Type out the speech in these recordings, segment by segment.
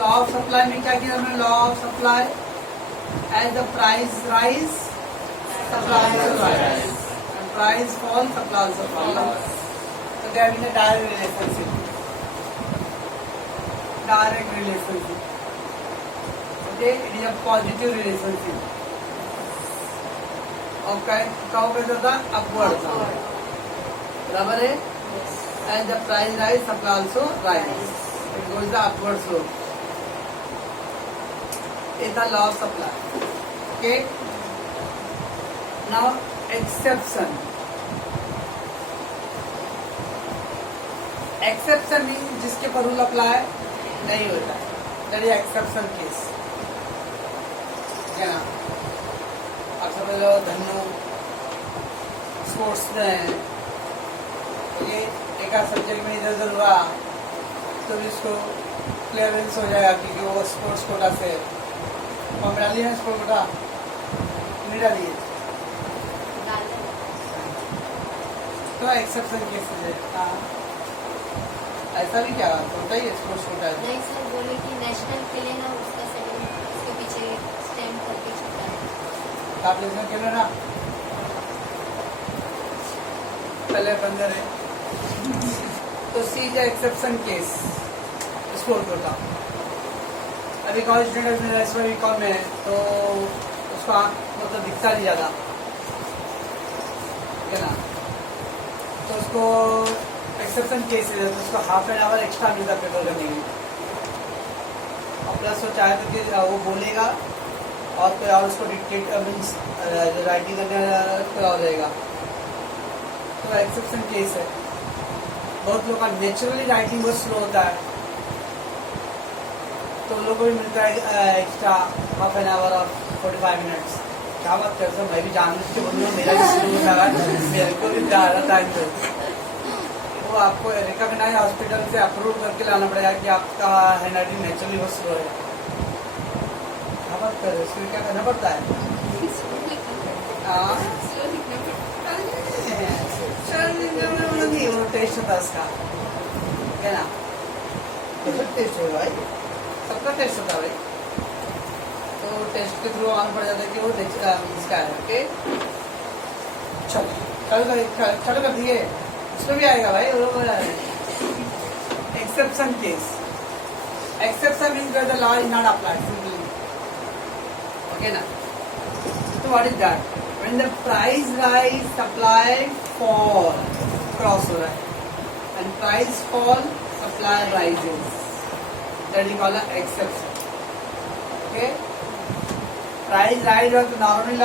Law of supply में क्या किया हमने? Law of supply as the price rise supply rise, price fall supply also fall. So they are in a direct relationship. Direct relationship. Okay, it is a positive relationship. और क्या कहता था? Upward. बराबर है? And the price rise, supply also rise. It goes the upward slope. It's the law of supply. Okay. Now exception. Exception means जिसके पर rule apply नहीं होता है. That is exception case. क्या ना? आप समझ लो धन्नो स्पोर्ट्स में ये एक सब्जेक्ट में इधर उधर हुआ तो भी उसको क्लियरेंस हो जाएगा क्योंकि वो स्पोर्ट्स कोटा से और मिला लिया स्पोर्ट्स कोटा नहीं डाली तो एक्सेप्शन केस है. ऐसा भी क्या होता ही है स्पोर्ट्स कोटा? नहीं सर, बोले कि नेशनल के लिए ना उसका उसके पीछे स्टैम्प करके छपा है. आप नेशनल के लिए ना पहले बंदर है तो see the exception case sport Kota. अभी कॉलेज स्टूडेंट मेरा इस बार कॉल में है तो उसका मतलब दिखता नहीं ज़्यादा, ठीक है ना? तो उसको एक्सेप्शन केस है तो उसको हाफ एन आवर एक्स्ट्रा मिलता पेपर करने के लिए. और प्लस वो चाहे तो कि वो बोलेगा और कोई और उसको डिक्टेट मीन्स राइटिंग करने कोई और रहेगा. तो एक्सेप्शन केस है. बहुत लोगों का नेचुरली राइटिंग बहुत स्लो होता है तो लोगों को भी मिलता है एक्स्ट्रा हाफ एन आवर और 45 मिनट्स. क्या बात करते हैं? मैं भी जानबूझ के बोल रहा हूँ, मेरा भी स्लो होता है, मेरे को भी ज़्यादा टाइम तो वो आपको रिकॉग्नाइज हॉस्पिटल से अप्रूव करके लाना पड़ेगा कि आपका हैंड राइटिंग नेचुरली बहुत स्लो है. क्या बात कर रहे हैं? उसके लिए क्या करना पड़ता है? वो टेस्ट होता है उसका, है ना? टेस्ट हो भाई, सबका टेस्ट होता है भाई. तो टेस्ट के थ्रू आना पड़ जाता है कि वो इसका है. ओके, चलो कर दिए, उसको भी आएगा भाई. Exception case. Exception means the law is not applied simply. Okay ना? तो what is that? When the price rise, supply fall, cross हो रहा है, and price fall, supply rises. That is called an exception. Okay? Price rise हो तो normally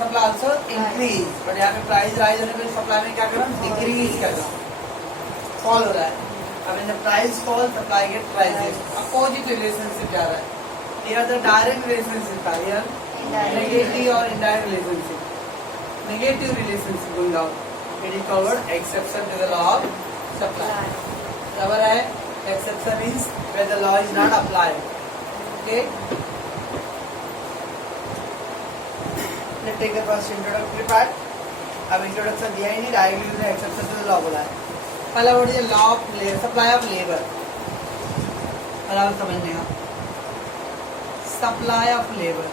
supply also increase, but यहाँ पे price rise होने पे supply में क्या करना? Decrease करना. Fall हो रहा है. अब when the price fall, supply get rises. Opposite relationship जा रहा है. Here the direct relationship है. Here negative or indirect relationship. Negative relationship going out. It is called exception to the law of supply. Cover है exception is where the law is not applied. Okay. Let's take the first introductory part. अब introduction दिया ही नहीं, directly उसने exception to the law बोला है. पहला word है law of supply of labor. बराबर समझने का. Supply of labor.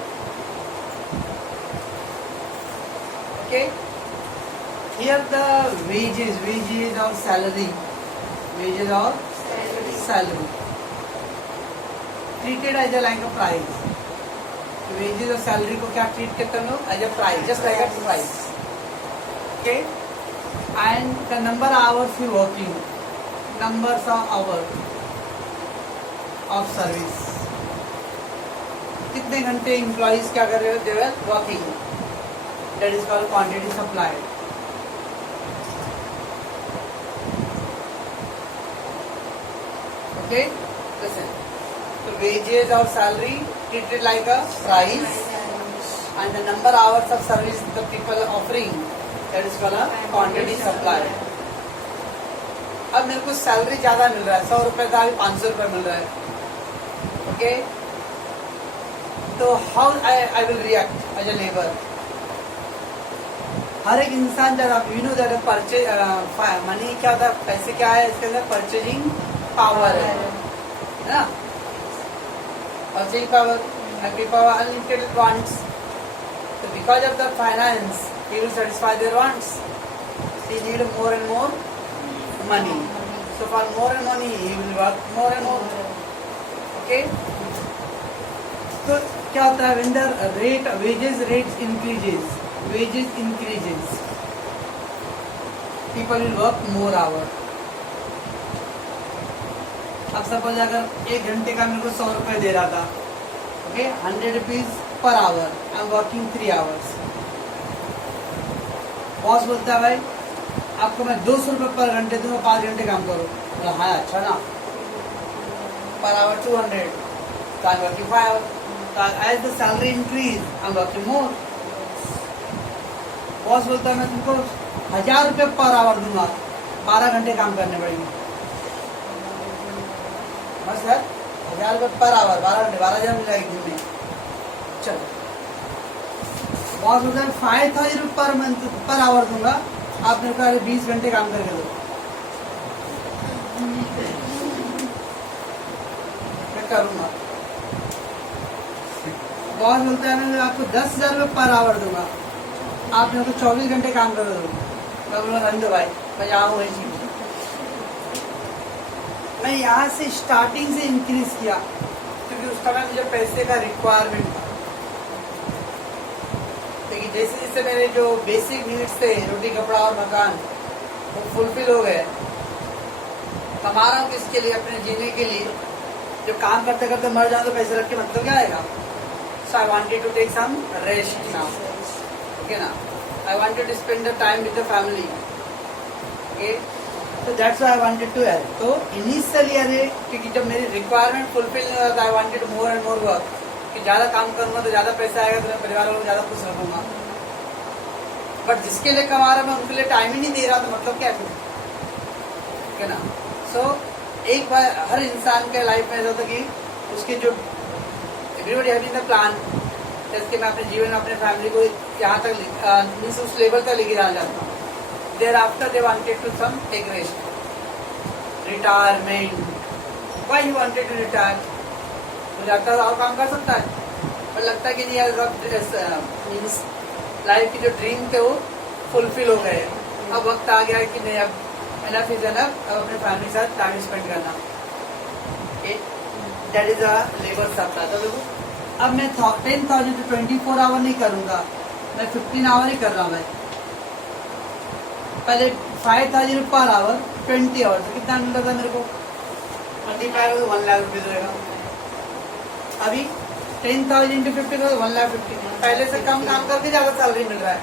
Okay. Here the wages or salary, wages or salary treated as a like a price. Wages और salary को क्या treat करते हैं लोग? As a price, just like a price. Okay. And the number of hours you working, numbers of hours of service. कितने घंटे employees क्या कर रहे हो? They were working. That is called quantity supplied. Okay, listen. So wages or salary treated like a price, and the number of hours of service the people are offering, that is called a quantity supplied. अब मेरे को salary ज्यादा मिल रहा है, 100 रुपए का अभी 500 रुपए मिल रहा है. Okay, तो how I will react as a labor? हर एक इंसान जब आप नो दैट परचेज मनी क्या होता है? पैसे क्या है? इसके अंदर परचेजिंग पावर है ना? purchasing power, and people have unlimited wants. So because of the finance, he will satisfy their wants. He need more and more money. So for more and money, he will work more and more. Okay? तो क्या होता है? When the wages increases, people will work more hour. अब suppose अगर 1 घंटे का मेरे को 100 रुपए दे रहा था, okay, 100 rupees per hour, I am working 3 hours. Boss बोलता है भाई आपको मैं 200 रुपए पर घंटे दूंगा, 5 घंटे काम करो. बोला हाँ अच्छा ना, per hour 200, so I am working 5 hours. So as the salary increase, I am working more. Boss बोलता है मैं तुमको 1000 रुपए पर आवर दूंगा, 12 घंटे काम करने पड़ेंगे. बस सर 1000 रुपए पर आवर, 12 घंटे, 12,000 मिल जाएगी दिन में. चलो बॉस बोलता है 5,000 रुपए पर मंथ पर आवर दूंगा, आप मेरे को 20 घंटे काम करके दो. मैं करूंगा. बॉस बोलता है मैं आपको 10,000 रुपए पर आवर दूंगा, आप मेरे को 24 घंटे काम कर दो. मैं बोलूँगा रहने दो भाई, मैं यहाँ हूँ वही. मैं यहाँ से स्टार्टिंग से इंक्रीज किया क्योंकि उस समय मुझे पैसे का रिक्वायरमेंट था. लेकिन जैसे जैसे मेरे जो बेसिक नीड्स थे, रोटी कपड़ा और मकान, वो फुलफिल हो गए. कमा रहा हूँ किसके लिए? अपने जीने के लिए. जो काम करते करते मर जाओ तो पैसे रख के मतलब क्या आएगा? So I wanted to take some rest now. Okay ना, I wanted to spend the time with the family. Okay, तो that's why I wanted to help. तो इनिशियली अरे क्योंकि जब मेरी रिक्वायरमेंट फुलफिल नहीं होता, I wanted more and more work, कि ज्यादा काम करूंगा तो ज्यादा पैसा आएगा, तो मैं परिवार वालों को ज्यादा खुश रखूंगा. बट जिसके लिए कमा रहा मैं उनके लिए टाइम ही नहीं दे रहा, तो मतलब क्या है? ठीक है ना. सो एक बार हर इंसान के लाइफ में ऐसा होता कि उसके जो एवरीबॉडी हैविंग द प्लान, जैसे मैं अपने जीवन में अपने फैमिली को यहाँ तक मीन्स उस लेवल तक लेके जाना चाहता हूँ. Thereafter they wanted to some take rest, retirement. Why you wanted to retire? मुझे लगता है और काम कर सकता है, पर लगता है कि नहीं यार मीन्स लाइफ की जो ड्रीम थे वो फुलफिल हो गए. अब वक्त आ गया है कि नहीं, अब एनफ इज एनफ, अब अपने फैमिली के साथ टाइम स्पेंड करना. दैट इज अ लेबर सप्ताह. तो देखो अब मैं 10,000 to 24 आवर नहीं करूंगा, मैं 15 आवर ही कर रहा हूँ. मैं पहले 5,000 पर आवर 20 आवर, तो कितना मिल रहा था मेरे को? मल्टीप्लाई करो तो 1 लाख रुपीज रहेगा. अभी 10,000 into 50 करो तो 1,50,000. पहले से कम काम करके ज्यादा सैलरी मिल रहा है.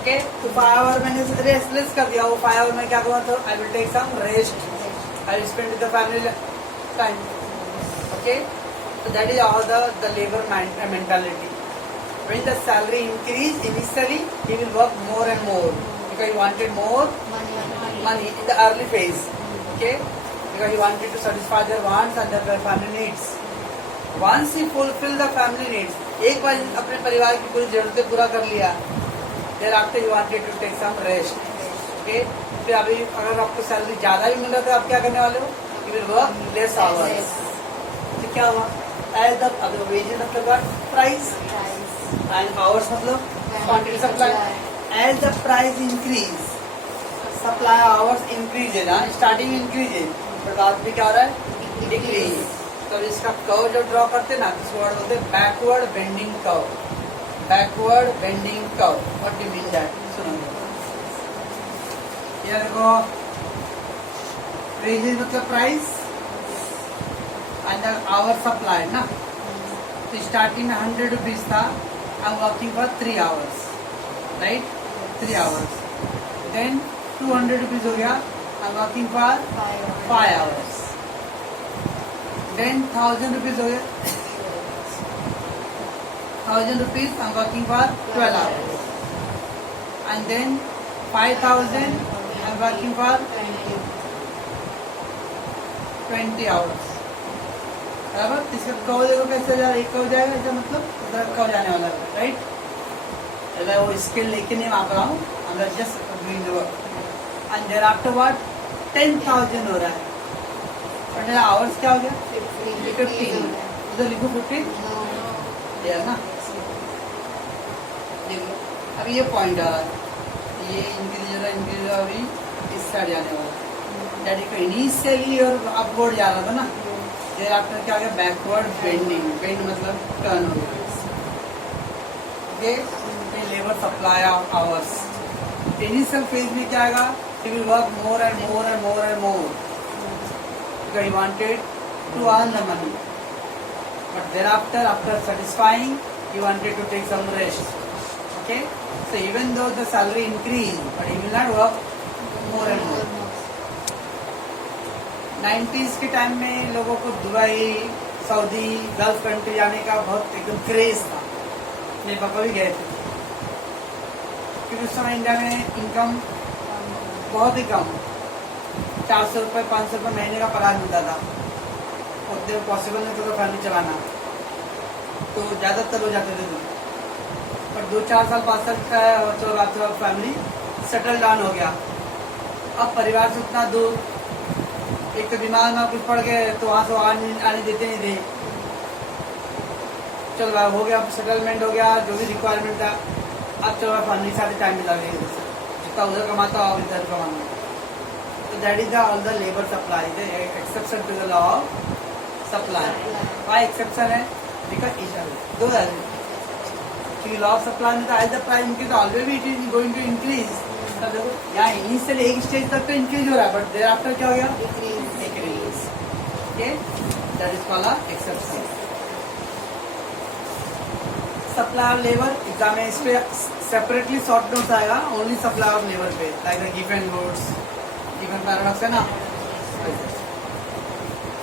ओके, तो 5 आवर मैंने रेस्टलेस कर दिया. वो 5 आवर में क्या करूँगा? तो I will take some rest, I will spend with the family time. Okay, so that is all the labor mentality. When the salary increase initially, he will work more and more because he wanted more money in the early phase. Okay, because he wanted to satisfy their wants and their family needs. Once he fulfill the family needs, एक बार अपने परिवार की पूरी जरूरतें पूरा कर लिया, thereafter he wanted to take some rest. Okay, फिर अभी अगर आपको सैलरी ज्यादा भी मिल रहा है तो आप क्या करने वाले हो? You will work less hours. तो क्या हुआ? As the wages मतलब price and hours मतलब quantity supply. As the price increase, supply hours increase है ना, starting increase, but बाद में क्या हो रहा है? Decrease. तो इसका कर्व जो ड्रॉ करते ना, इसको वर्ड बोलते हैं backward bending curve. Backward bending curve. What do you mean that? सुनो, ये देखो wages मतलब price and the hour supply ना. तो स्टार्टिंग में 100 रुपीज था, I am working for 3 hours, right? 3 hours. Then 200 rupees हो गया, I am working for 5 hours. Then 1,000 rupees हो गया, 1,000 rupees I am working for 12 hours. And then 5,000 I am working for 20 hours. बराबर. इसका कव देखो कैसे जा रहा है, एक कव जाएगा ऐसा, मतलब इधर कव जाने वाला है, राइट? मैं वो स्केल लेके नहीं माप रहा हूँ, I am just doing the work. And thereafter what 10,000 हो रहा है, और मेरा आवर्स क्या हो गया? 15. इधर लिखो 15 है ना। देखो अभी ये पॉइंट आ रहा है, ये इंक्रीज हो रहा है, इंक्रीज हो रहा है, अभी इस साइड जाने वाला डैडी का इनिशियली और अपवर्ड जा रहा था ना, फिर आफ्टर क्या गया बैकवर्ड बेंडिंग, बेंड मतलब टर्न हो गया। Okay, labour supply of hours initial phase में क्या आएगा, he will work more and more and more and more because he wanted to earn the money, but thereafter after satisfying he wanted to take some rest. Okay, so even though the salary increased but he will not work more and more. 90s के time में लोगों को Dubai, Saudi, gulf country जाने का बहुत एकदम craze था। मेरे पापा भी गए थे क्योंकि उस समय इंडिया में इनकम बहुत ही कम, 400 रुपये 500 रुपये महीने का पगार मिलता था, उतने पॉसिबल नहीं था फैमिली चलाना, तो ज़्यादातर हो जाते थे दूर। पर 2-4 साल 5 साल का है और तो बात फैमिली सेटल डाउन हो गया। अब परिवार से उतना दूर, एक तो दिमाग में कुछ पड़ गए तो वहाँ से आने देते नहीं थे। चल भाई हो गया, सेटलमेंट हो गया, जो भी रिक्वायरमेंट था, अब चलो भाई फैमिली के साथ टाइम मिला गया, जितना उधर कमाता और इधर कमाना। तो that is all the labour supply, exception to the law of supply. Why exception है बिकॉज दो क्योंकि लॉ ऑफ सप्लाई में तो as the price increase already it is going to increase. तब देखो यहाँ इनिशियल एक स्टेज तक तो इंक्रीज हो रहा है, बट देयर आफ्टर क्या हो गया, decrease. Okay, that is called exception. Supply of labour exam में इस पे सेपरेटली शॉर्ट नोट्स आएगा, ओनली सप्लाई ऑफ लेबर पे, like the given goods, given paradox है ना।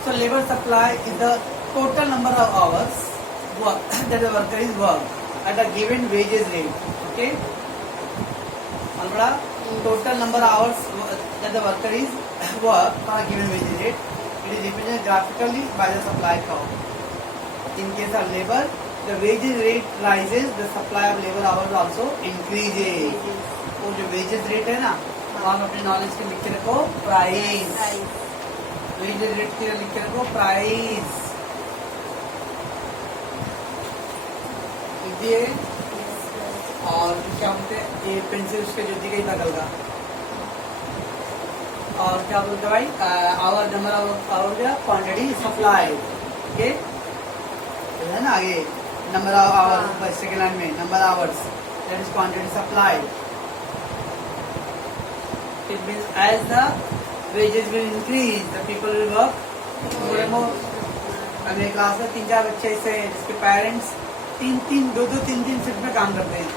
So labour supply is the total number of hours work that the worker is work at a given wages rate. Okay, total number of hours that the worker is work for a given wage rate, it is represented graphically by the supply curve. In case of labor, the wages rate rises, the supply of labor hours also increases. वो जो wages rate है ना, वहाँ अपने knowledge के लिख के रखो प्राइस, wages rate के लिख के रखो प्राइस। ये और क्या बोलते हैं, ये पेंसिल उसके जो दी गई नकल का, और क्या बोलते भाई आवर नंबर ऑफ आवर क्या क्वांटिटी सप्लाई। ओके है ना, आगे number of hour second line में number hours that is quantity supply. It means as the wages will increase the people will work more and more. अभी class में 3-4 बच्चे ऐसे हैं जिसके पेरेंट्स 2-3 शिफ्ट में काम करते हैं,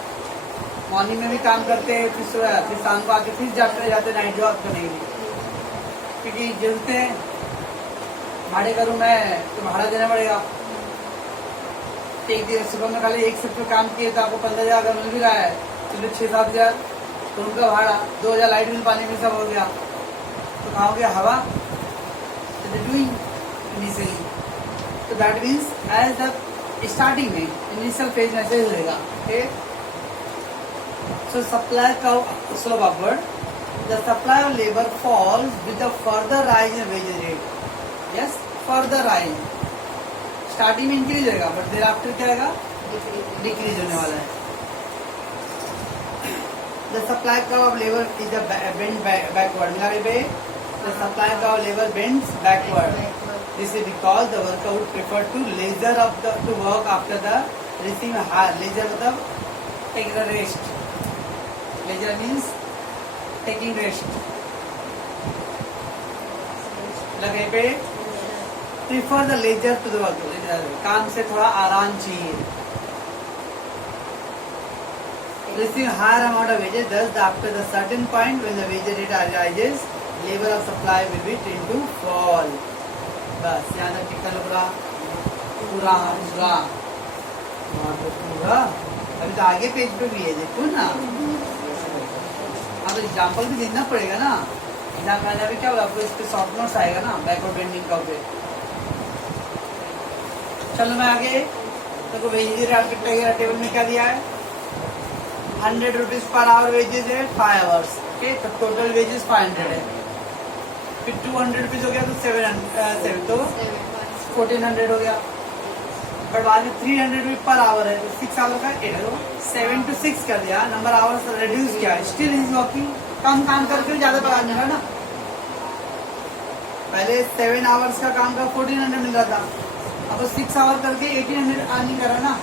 मॉर्निंग में भी काम करते हैं, फिर शाम को आके फिर जाते नाइट जॉब करने के लिए, क्योंकि जलते भाड़े करूँ मैं तो भाड़ा देना पड़ेगा। एक दिन सुबह में खाली एक शिफ्ट में काम किए तो आपको 15,000 अगर मिल भी रहा है, तो 6-7,000 तो उनका भाड़ा, 2,000 लाइट बिल पानी में सब हो गया, तो कहाँ हो गया हवा। डूइंग इनिशियली, तो that means as the starting में इनिशियल फेज में ऐसे रहेगा। So supply curve slope upward. The supply of labor falls with a further rise in wages rate. Yes, further rise. Starting में increase होगा, but thereafter क्या आएगा, decrease होने वाला है। The supply curve of labor is a bend backward. मिला बे? The supply curve of labor bends backward. This is because the worker would prefer to work after the receiving higher. Leisure मतलब take the rest. Leisure means taking rest. लगे पे prefer the leisure to the work. काम से थोड़ा आराम चाहिए. Receiving higher amount of wages, thus after the certain point when the wage rate rises, labor of supply will be tend to fall. बस यहाँ तक टिका पूरा पूरा पूरा पूरा। अभी तो आगे पेज पे भी है, देखो ना। अब एग्जाम्पल भी देखना पड़ेगा ना, एग्जाम्पल अभी क्या होगा, आपको इस पे शॉर्ट नोट्स आएगा ना बैकवर्ड बेंडिंग का पे। चलो मैं आगे तो वेजेज टेबल में क्या दिया है, 100 रुपीज पर आवर वेजेज है 5 आवर्स। ओके, तो टोटल वेजेस 500 है, फिर 200 रुपीज हो गया तो 7 तो 1400 हो गया। बट बाद में 300 रुपये पर आवर है, तो 6 आवर का 7 to 6 कर दिया, नंबर आवर्स रिड्यूस किया, स्टिल इज वर्किंग, कम काम करके ज्यादा पगार मिल रहा ना। पहले 7 आवर्स का काम का 1400 मिल रहा था, अब 6 आवर करके 1800 अर्निंग करा ना।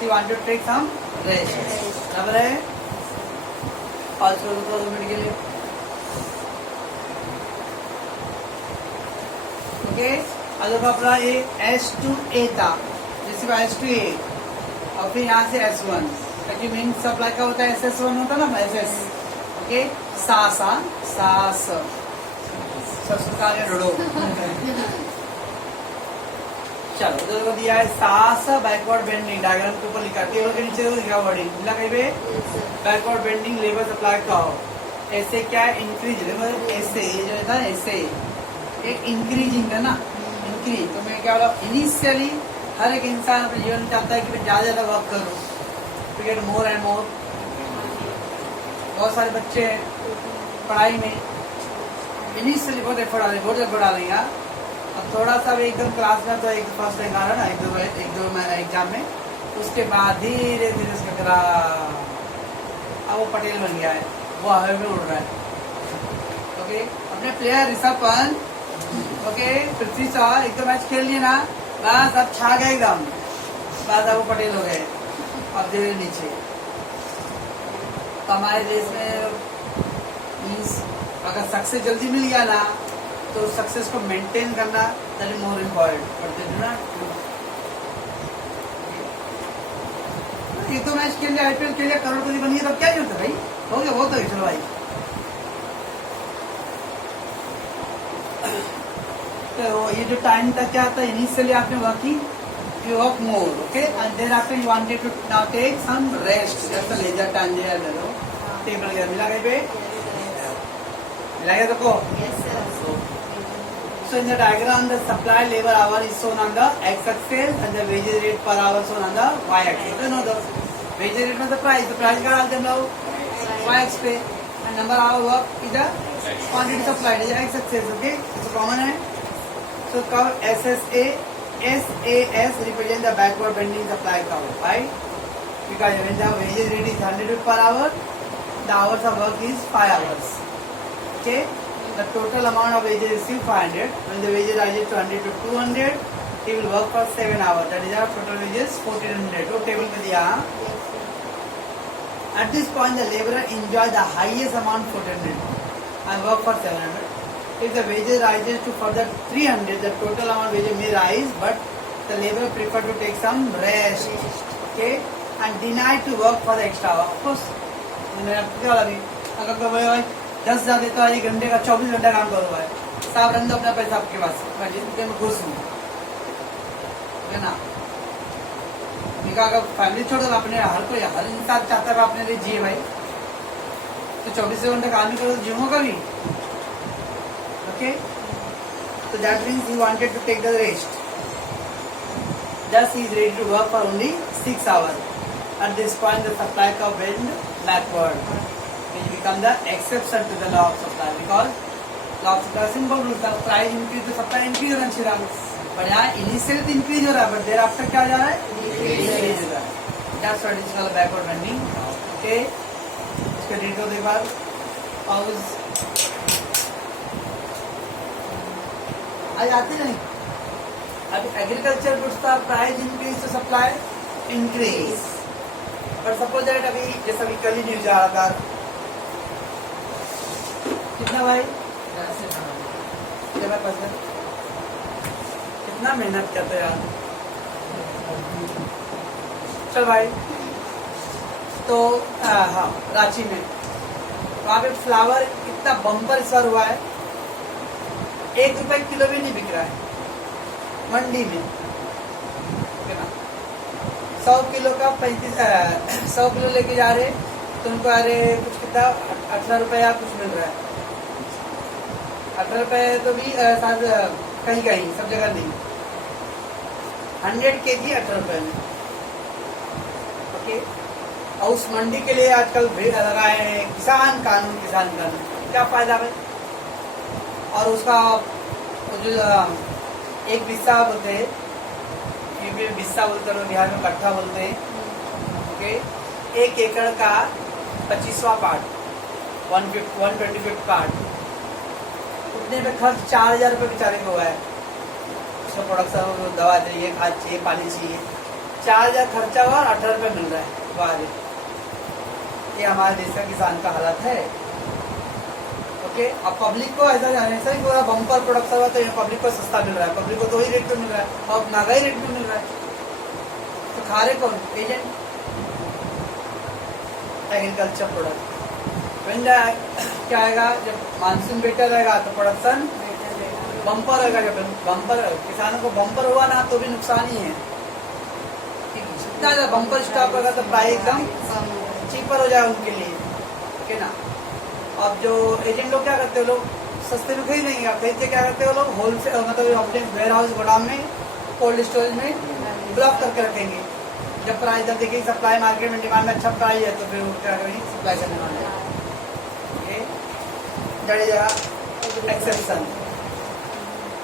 You want to take some rest, बराबर है। 2 मिनट के लिए, ओके। अब अपना ये S2A था, जैसे S2A और फिर यहाँ से S1, ताकि मेन सप्लाई का होता है SS1 होता है ना, SS, ओके। सासा सास ससुराल ढूंढो। चलो उधर को दिया है सास बैकवर्ड बेंडिंग, डायग्राम के ऊपर लिखा, टेबल के नीचे लिखा वर्डिंग मिला कहीं पे, बैकवर्ड बेंडिंग लेबर सप्लाई का हो। ऐसे क्या है, इंक्रीज लेबर, ऐसे ये जो था ऐसे एक इंक्रीजिंग है ना, इंक्रीज। तो मैं क्या बोला, इनिशियली हर एक इंसान अपने जीवन में चाहता है कि मैं ज्यादा ज्यादा वर्क करूँ, to get more and more. बहुत सारे बच्चे हैं पढ़ाई में इनिशियली बहुत एफर्ट डालेंगे। अब थोड़ा सा भी एकदम क्लास में तो एक फर्स्ट रैंक आ रहा है ना, एक दो एग्जाम में, उसके बाद धीरे धीरे उसका करा, अब वो पटेल बन गया है, वो हवा में उड़ रहा है, ओके। अपने प्लेयर ऋषभ पंत, ओके, पृथ्वी शॉ एक दो मैच खेल लिए ना, बस अब छा गए एकदम, बस अब वो पटेल हो गए, अब धीरे नीचे। तो हमारे देश में मीन्स अगर सक्सेस जल्दी मिल गया ना, तो सक्सेस को मेंटेन करना that is more important, but ना एक दो मैच खेल लिया, IPL खेल लिया, करोड़पति बन गया, तब क्या होता है भाई, हो गया बहुत हो गया, चलो भाई। तो ये जो टाइम तक क्या आता है, इनिशियली आपने working, you work more, okay, and then after you wanted to now take some rest, just a leisure time there, table गया, मिला कहीं पे, मिला गया सबको? Yes, sir. So in the diagram, the supply labor hour is shown on the x-axis and the wages rate per hour shown on the y-axis. You know the wages rate means the price का डालते हम लोग y-axis पे, and number hour work is the quantity supplied is x-axis, okay? So common है. So curve SSA, SAS represent the backward bending supply curve, right? Because when the wages rate is 100 per hour, the hours of work is 5 hours, okay? The total amount of wages received 500. When the wages rises to 100 to 200, he will work for 7 hours. That is our total wages 1400. वो table पे दिया. At this point, the laborer enjoy the highest amount 1400 and work for 700. If the wages rises to further 300, the total amount wages may rise, but the laborer prefer to take some rest, okay, and deny to work for the extra hour. Of course, क्या वाला भी अगर कोई भाई 10,000 देता है 1 घंटे का 24 घंटा काम करो भाई, साहब रंदो अपना पैसा आपके पास, मैं जितने में खुश हूँ, है ना। अगर फैमिली छोड़ दो, अपने हर इंसान चाहता है अपने लिए जिए भाई, तो 24 घंटे काम ही करो तो जीऊंगा कभी, ओके। तो that means he wanted to take the rest, thus he is ready to work for only 6 hours. At this point, the supply curve bend backward, which become the exception to the law of supply, because law of supply simple rule था, price increase तो supply increase होना चाहिए, but यहाँ initially तो increase हो रहा है, but thereafter क्या जा रहा है, decrease हो रहा है. That's what is called backward bending. Okay, इसका डेट को देखो, pause. आज आते नहीं, अब एग्रीकल्चर गुड्स का प्राइस इंक्रीज तो सप्लाई इंक्रीज, पर सपोज दैट अभी जैसा अभी कल ही न्यूज आ रहा था, कितना भाई कितना मेहनत करते यार, चल भाई। तो हाँ, रांची में वहाँ पे फ्लावर इतना बम्पर इस बार हुआ है, 1 रुपए किलो भी नहीं बिक रहा है मंडी में, 100 किलो का 100 किलो लेके जा रहे तो उनको अरे कुछ कितना 18 रुपए या कुछ मिल रहा है, 18 रुपए तो भी कहीं कहीं सब जगह नहीं, 100 kg 18 रुपए में, ओके। और उस मंडी के लिए आजकल भीड़ लगाए हैं किसान कानून, क्या फायदा भाई। और उसका जो एक बिस्सा बोलते हैं, हिस्सा बोलते हैं, बिहार में कट्ठा बोलते हैं। ओके, 1 एकड़ का 25वां पार्ट, 125 पार्ट, उतने पे खर्च 4,000 रुपये बेचारे को हुआ है। उसका प्रोडक्शन, दवा चाहिए, खाद चाहिए, पानी चाहिए, 4,000 खर्चा हुआ और 18 रुपये मिल रहा है। वाह, ये हमारे देश का किसान का हालत है। ओके, अब पब्लिक को ऐसा ही पूरा बम्पर प्रोडक्शन हुआ तो ये पब्लिक को सस्ता मिल रहा है, पब्लिक को तो ही रेट पे मिल रहा है और महंगाई रेट पे मिल रहा है। तो खा रहे कौन? Agent, agriculture product. क्या आएगा? जब मानसून बेटर रहेगा तो प्रोडक्शन बम्पर रहेगा। जब बम्पर, किसानों को बम्पर हुआ ना तो भी नुकसान ही है। जितना ज्यादा बम्पर स्टॉक होगा तो प्राइस एकदम चीपर हो जाए उनके लिए। ओके ना। अब जो एजेंट लोग क्या करते हैं, लोग सस्ते में खरीद लेंगे। खरीद के क्या करते हैं वो लोग? होलसेल, मतलब अपने वेयर हाउस, गोदाम में, कोल्ड स्टोरेज में ब्लॉक करके रखेंगे। जब प्राइस, जब देखिए सप्लाई मार्केट में, डिमांड में अच्छा प्राइस है तो फिर वो क्या करेंगे? सप्लाई करने वाले हैं। That is exception.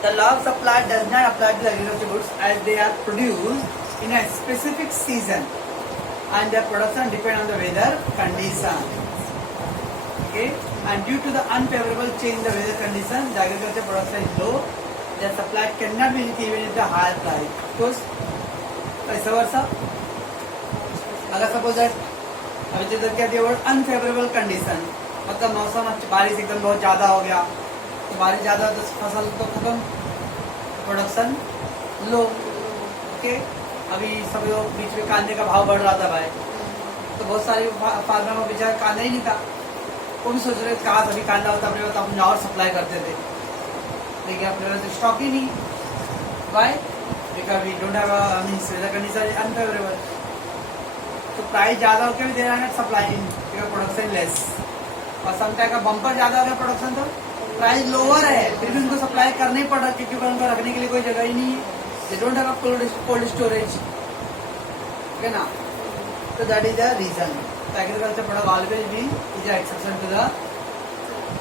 The law of supply does not apply to agricultural goods as they are produced in a specific season and their production depend on the weather condition. Okay, and due to the unfavorable change in the weather condition, the agricultural production is low. Their supply cannot be reached even at the higher price. Because ऐसा वर्षा, अगर suppose अभी तो क्या दिया word? Unfavourable condition, मतलब मौसम, बारिश एकदम बहुत ज्यादा हो गया तो बारिश ज्यादा तो फसल तो खत्म, प्रोडक्शन लो। ओके, अभी सब लोग बीच में कांदे का भाव बढ़ रहा था भाई, तो बहुत सारे फार्मर को बेचारा कांदा ही नहीं था। वो भी सोच रहे थे कहा अभी कांदा होता अपने तो अपन और सप्लाई करते थे, लेकिन अपने पास स्टॉक ही नहीं। Why? Because we don't have means weather condition unfavourable. तो प्राइस ज्यादा होकर भी दे रहा है सप्लाई, प्रोडक्शन लेस, और समटाइम का बम्पर ज्यादा हो गया प्रोडक्शन तो प्राइस लोअर है, फिर भी उनको सप्लाई करना ही पड़ रहा है क्योंकि उनको रखने के लिए कोई जगह ही नहीं है। They don't have cold storage. Okay ना, तो दैट इज द रीजन। तो agriculture product always be is exception to the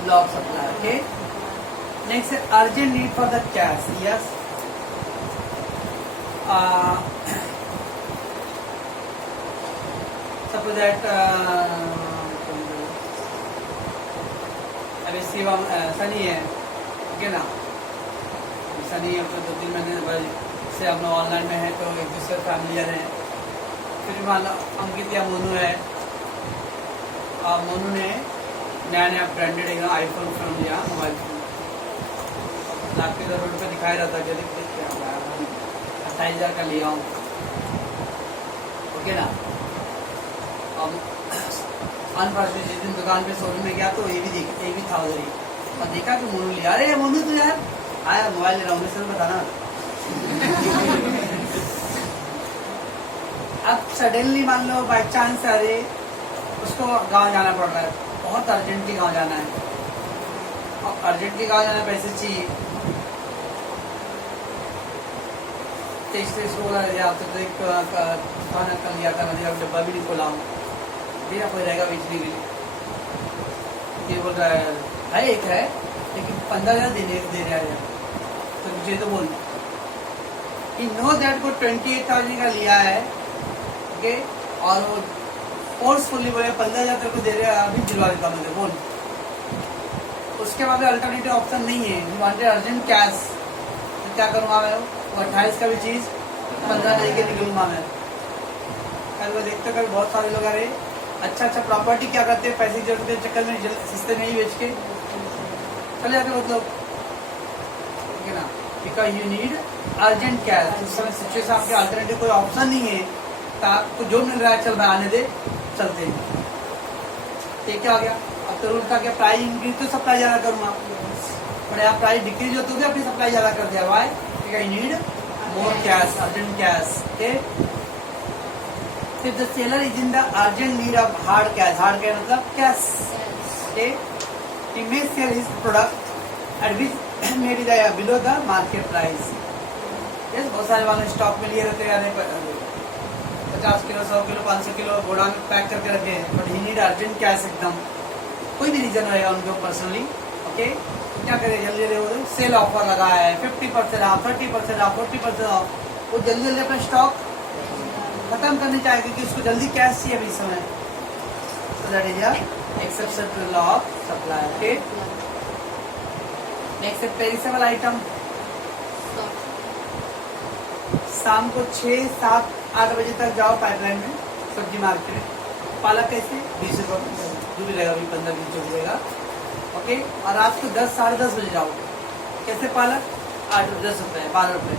law of supply. Okay, next है urgent need for the cash. Yes, suppose that अभी शिवम सनी है, ठीक है ना, सनी अब तो 2-3 महीने से हम लोग ऑनलाइन में है तो एक दूसरे फैमिलियर हैं। फिर मान लो अंकित या मोनू है, और मोनू ने नया नया ब्रांडेड एकदम आईफोन फोन लिया, मोबाइल फोन, लाख के रोड पे दिखाई रहा था, जल्दी 28,000 का लिया हूँ। ओके ना, अब अनफॉर्चुनेट जिस दिन दुकान पे शोरूम में गया तो ये भी था उधर ही, और देखा कि मोनू लिया। अरे मोनू तो यार आया मोबाइल ले रहा हूँ, सर बताना। अब सडनली मान लो बाई चांस अरे उसको गांव जाना पड़ रहा है, बहुत अर्जेंटली गांव जाना है, और अर्जेंटली गांव जाना, पैसे चाहिए। इसको बोला तो एक खाना कल लिया था, मैंने डब्बा भी नहीं खोला हूँ, मेरा कोई रहेगा बेचने के लिए। ये बोल रहा है एक है लेकिन 15,000 दे रहा है, तो मुझे तो बोल कि नो दैट को 28,000 का लिया है। ओके, और वो फोर्सफुली बोले 15,000 तेरे को दे रहे हैं, अभी दिलवा देता मुझे, बोल। उसके बाद अल्टरनेटिव ऑप्शन नहीं है, यू वांटेड अर्जेंट कैश, तो क्या करूँगा मैं? वो 28 का भी चीज़ 15 दे के निकलूंगा मैं। कल वो देखते कल बहुत सारे लोग आ रहे अच्छा प्रॉपर्टी क्या करते हैं, पैसे की जरूरत के चक्कर में सस्ते में ही बेच के चले जाते मतलब। ठीक है ना, because you need urgent cash. उस समय सिचुएशन आपके अल्टरनेटिव कोई ऑप्शन नहीं है, तो आपको जो मिल रहा है चल रहा आने दे, चलते हैं। तो क्या हो गया? अब तो रूल था क्या, प्राइस इंक्रीज तो सप्लाई ज्यादा करूंगा, पर आप प्राइस डिक्रीज हो तो भी अपनी सप्लाई ज्यादा कर दिया। Why? You need more cash, urgent cash. Okay, if the seller is in the urgent need of hard cash मतलब cash, okay, he may sell his product at which may be below the market price. Yes, बहुत सारे वाले stock में लिए रहते हैं, 50 kilo, 100 kilo, 500 kilo godown में pack करके रखे हैं, but he need urgent cash एकदम। कोई भी रीजन रहेगा उनको पर्सनली। ओके, क्या करे, जल्दी जल्दी सेल ऑफर लगा है, 50% ऑफ, 30% ऑफ, 40% ऑफ, वो जल्दी जल्दी अपना स्टॉक खत्म करने चाहिए क्योंकि उसको जल्दी कैश चाहिए अभी इस समय। So that is a exception to the law of supply. Okay. Next है perishable item. शाम को 6, 7, 8 बजे तक जाओ पाइपलाइन में सब्जी मार्केट में, पालक कैसे 20 रुपये जो भी रहेगा, अभी 15-20 जो भी रहेगा। ओके। और रात को 10, साढ़े 10 बजे जाओ, कैसे पालक 8, 10 रुपये, 12 रुपये।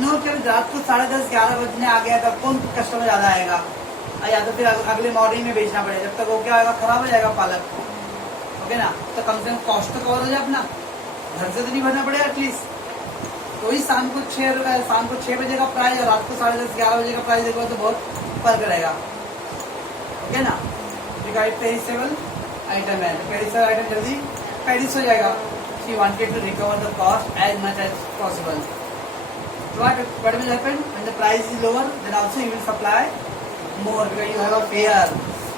नो क्या रात को 10:30, 11 बजने आ गया तब कौन कस्टमर ज्यादा आएगा, या तो फिर अगले मॉर्निंग में बेचना पड़ेगा, जब तक वो क्या आएगा, खराब हो जाएगा पालक। ओके ना, तो कम से कम कॉस्ट तो कवर हो जाए अपना, घर से तो नहीं भरना पड़ेगा एटलीस्ट। तो वही शाम को 6 बजे का प्राइस और रात को 10:30, 11 बजे का प्राइस देखो तो बहुत फर्क रहेगा। ओके ना। पेरिसेबल आइटम है, पेरिसेबल आइटम जल्दी पेरिस हो जाएगा। She wanted to recover the cost as much as possible. What will happen when the price is lower? Then also you will supply more because you have a fear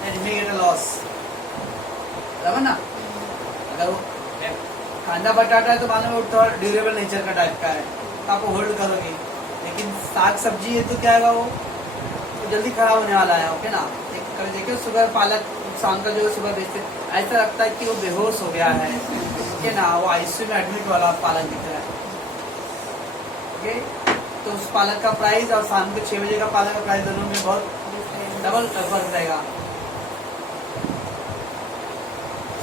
that you may get a loss. बराबर ना। अगर वो कांदा बटाटा है तो मानो वो थोड़ा ड्यूरेबल नेचर का टाइप का है तो आप होल्ड करोगे, लेकिन साग सब्जी है तो क्या है वो तो जल्दी खराब होने वाला है। ओके ना। कभी देखिए सुबह पालक शाम का जो सुबह बेचते ऐसा लगता है कि वो बेहोश हो गया है। ओके ना, वो आईसीयू में एडमिट वाला पालक दिख रहा है। ओके, तो उस पालक का प्राइस और शाम को 6 बजे का पालक का प्राइस दोनों में बहुत डबल फर्क रहेगा।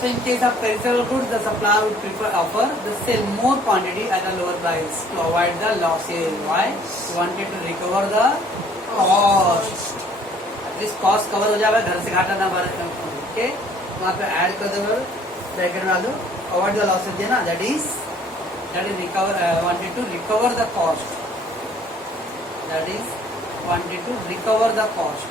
So in case of perishable goods, the supplier would prefer offer the sell more quantity at a lower price to avoid the losses. Why? You wanted to recover the cost. At least cost cover हो जाएगा, घर से घाटा ना भरे। Okay, वहाँ पे add कर दो, ब्रैकेट में डालो, avoid the losses है ना, that is recover wanted to recover the cost. That is wanted to recover the cost.